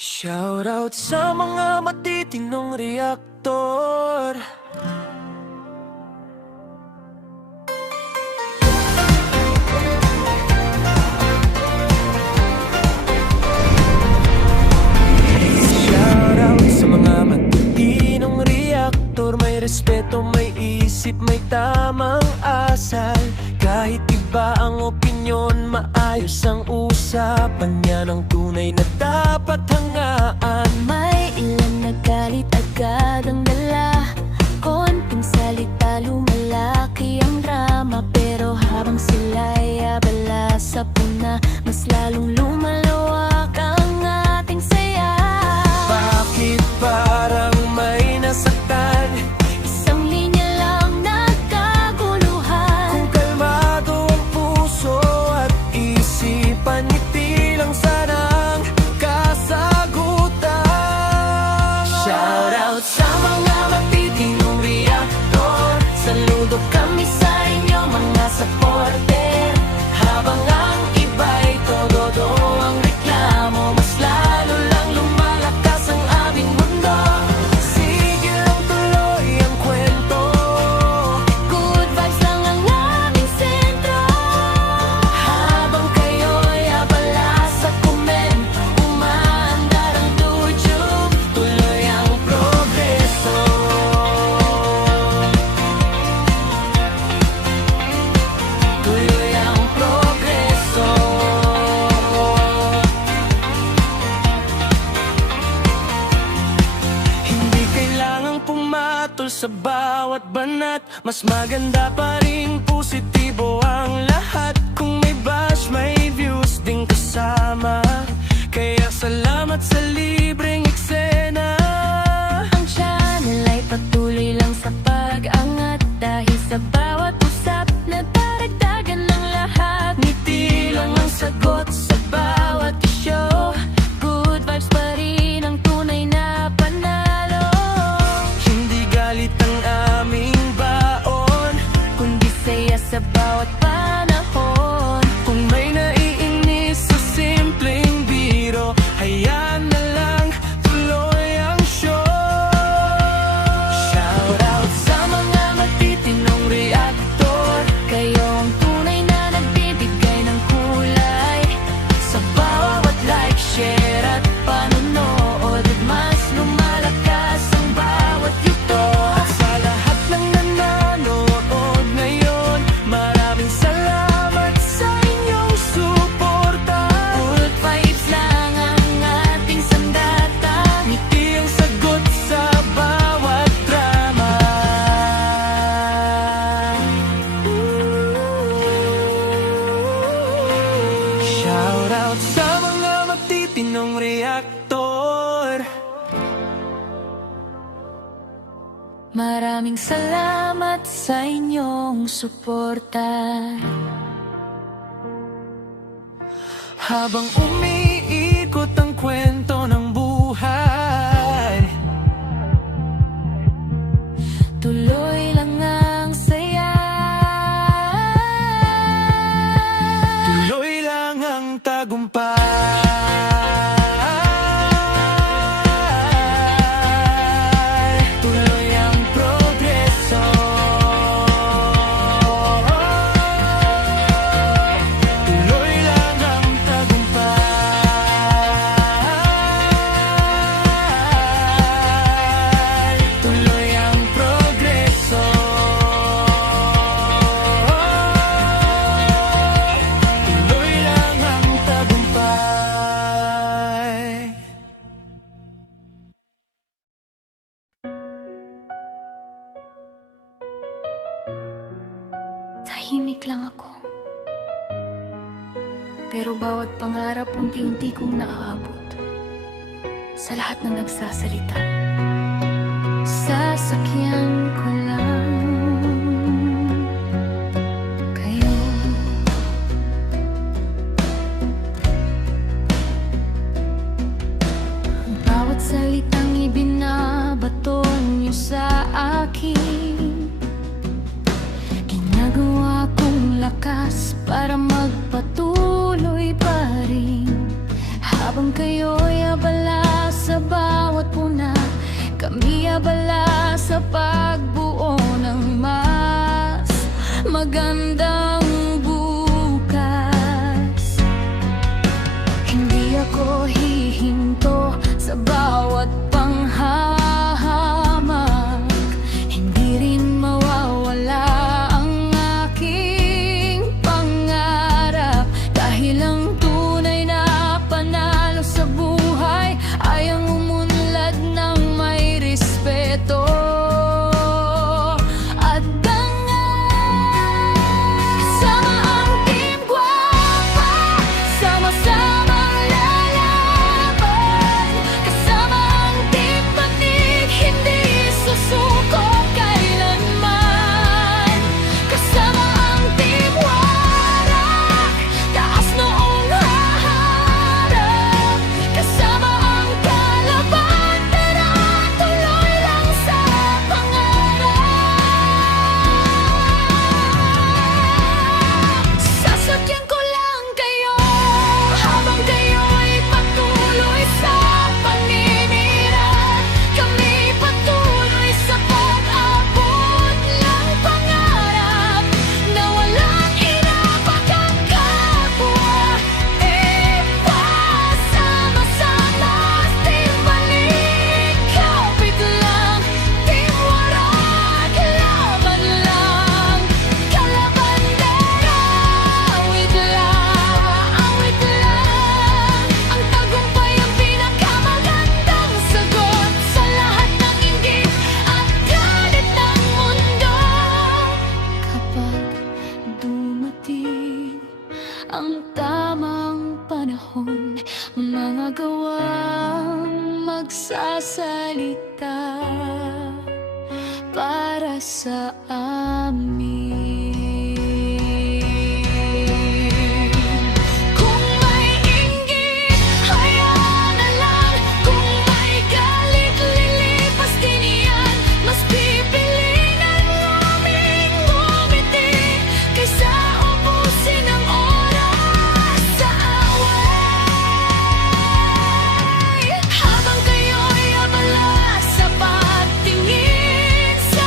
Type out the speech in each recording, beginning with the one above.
Shoutout sa mga matitinong reaktor. Shoutout sa mga matitinong reaktor. May respeto, may isip, may tamang asal. Kahit iba ang opinyon, maayos ang usapan. Yan ang tunay na dapat hangaan. May ilan nagalit agad ang dala. Konting salita, lumalaki ang drama. Pero habang sila'y abala sa puna, mas lalong lumalawak ang ating saya. Bakit parang may nasaktan? Isang linya lang nagkaguluhan. Kung kalmado ang puso at isipan, ngiti lang sanang kasagutan. Shoutout sa mga matitinong reaktor. Saludo kami sa inyo mga supporter. Habang ang iba'y todo ang reklamo, mas lalo lang lumalakas ang aming mundo. Sige lang, tuloy ang kwento. Good vibes lang ang aming sentro. Habang kayo'y abala sa comment, umaandar ang YouTube, tuloy ang progreso. Tuloy ang progreso. Hindi kailangang pumatol sa bawat banat. Mas maganda pa rin positibo ang lahat. Kung may bash, may views ding kasama. Kaya salamat sa libreng eksena. Ang channel ay patuloy lang sa pag-angat. Dahil sa bawat usap na daragdagan ng lahat. Ngiti lang ang sagot sa bawat show. Good vibes pa rin ang tunay na panalo. Hindi galit ang aming baon, Kundi saya sa bawat panahon. kung may naiinis sa simpleng biro, hayaan na lang, tuloy ang show. Shoutout sa mga matitinong reaktor. Kayo ang tunay na nagbibigay ng kulay. Sa bawat like, share at panonood, mas lumalakas ang bawat yuto. At sa lahat ng nanonood ngayon, maraming salamat sa inyong suporta. Good vibes lang ang ating sandata. Ngiti ang sagot sa bawat drama. Shoutout sa mga matitinong reaktor. Maraming salamat sa inyong suporta. Habang umiikot ang kwento ng buhay, Tuloy lang ang saya. tuloy lang ang tagumpay. Tuloy ang progreso. Tuloy lang ang tagumpay. Tuloy ang progreso. Tuloy lang ang tagumpay. Tahimik lang ako. Pero bawat pangarap unti-unti kong naaabot. Sa lahat na nagsasalita, sasakyan ko lang kayo. Bawat salitang ibinabato niyo sa akin, ginagawa kong lakas para magpatuloy pa rin. Habang kayo'y abala magsasalita para sa amin. Kung may inggit, hayaan na lang. Kung may galit, lilipas din yan. Mas pipilinan naming ngumiti kaysa ubusin ang oras sa away. Habang kayo'y abala sa pagtingin sa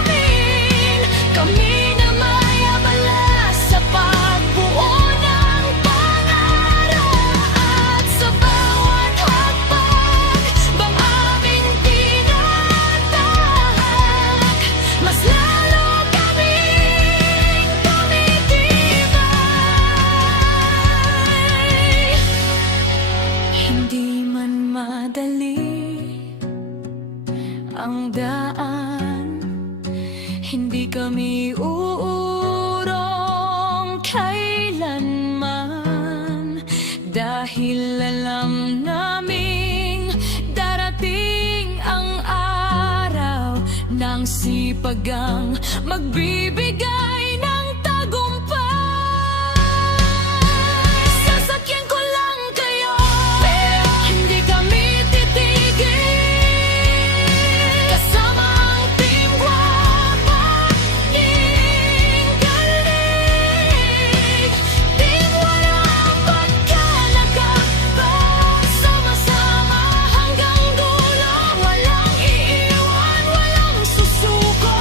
amin, kami na may abala sa pagbuo ng pangarap. At sa bawat hakbang bang aming tinatahak, mas lalo kaming tumitibay. Hindi man madali ang daan, hindi kami uurong kailanman, dahil alam naming darating ang araw ng sipagang magbibigay ng tagumpay. Sasakyan ko lang kayo, pero hindi kami titigil. Kasama ang Team Guapa, ning galing. Team walang pagkalakabang, sama-sama hanggang dulo. Walang iiwan, walang susuko.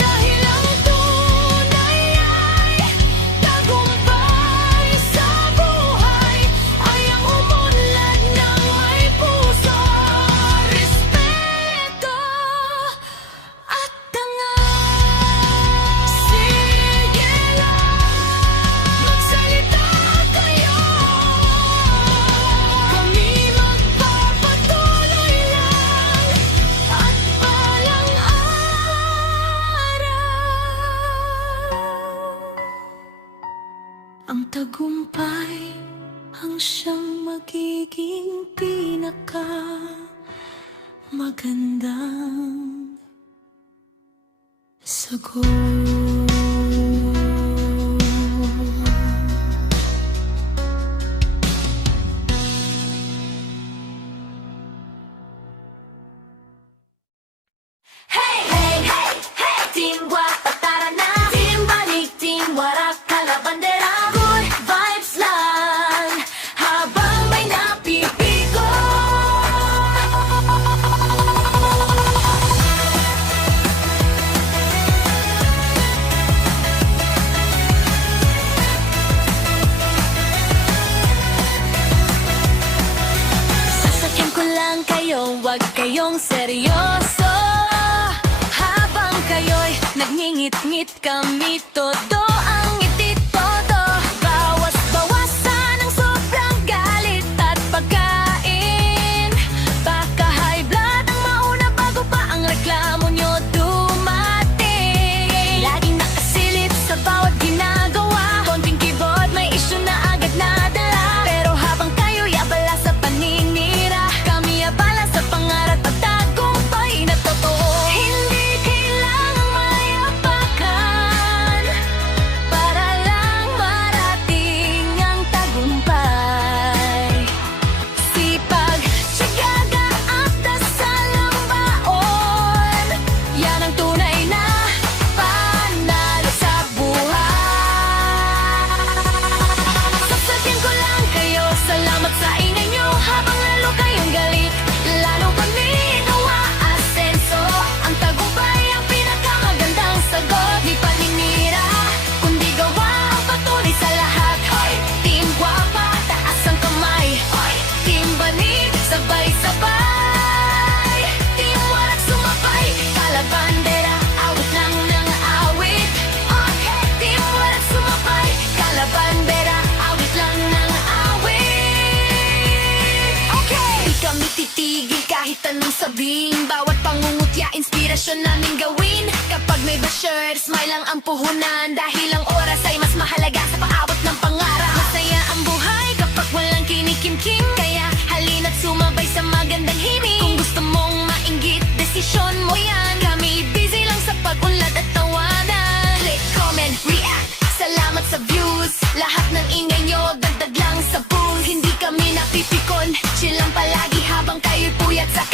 Dahil ang tunay ay tagumpay sa buhay, ay ang umunlad ng may puso, respeto at dangal. Sige lang, magsalita kayo. Kami magpapatuloy lang at balang araw ang tagumpay ang siyang magiging pinaka magandang sagot. Hey, hey, hey, hey! Team Guapa, tara na! Team Banig, Team Warak, kalabandera. Good vibes lang habang may napipigo. Sasakyan ko lang kayo, wag kayong seryoso. Habang kayo'y nagngingit-ngit, kami todo ang ngiti todo. Bawas-bawasan ang sobrang galit at pagkain. Baka high blood ang mauna bago pa ang reklamo nyo dumating. Laging nakasilip sa bawat ginagawa, konting keyboard may issue na agad nadala. Pero habang kayo'y abala sa paninira, kami abala sa pangarap at tagumpay na totoo. Hindi kailangang mayapakan para lang marating ang tagumpay. Sipag, tiyaga at dasal ang baon, yan ang tunay na panalo sa buhay. Sasakyan ko lang kayo, salamat sa ingay nyo. Habang lalo kayong galit, lalo kami umaasenso. Ang tagumpay ang pinakamagandang sagot. Di paninira, kundi gawa ang patuloy sa lahat. Hoy, Team Guapa, taas ang kamay. Hoy, Team Banig, sabay-sabay. Team Warak, sumabay. Kalabandera, awit lang ng awit. Okay, Team Warak, sumabay. Kalabandera, awit lang ng awit. Okay, di kami titigil kahit anong sabihin. Bawat pangungutya, inspirasyon namin gawin. Kapag may basher, smile lang ang puhunan. Dahil ang oras ay mas mahalaga sa paabot ng pangarap. Masaya ang buhay Chill lang palagi habang kayo'y puyat sa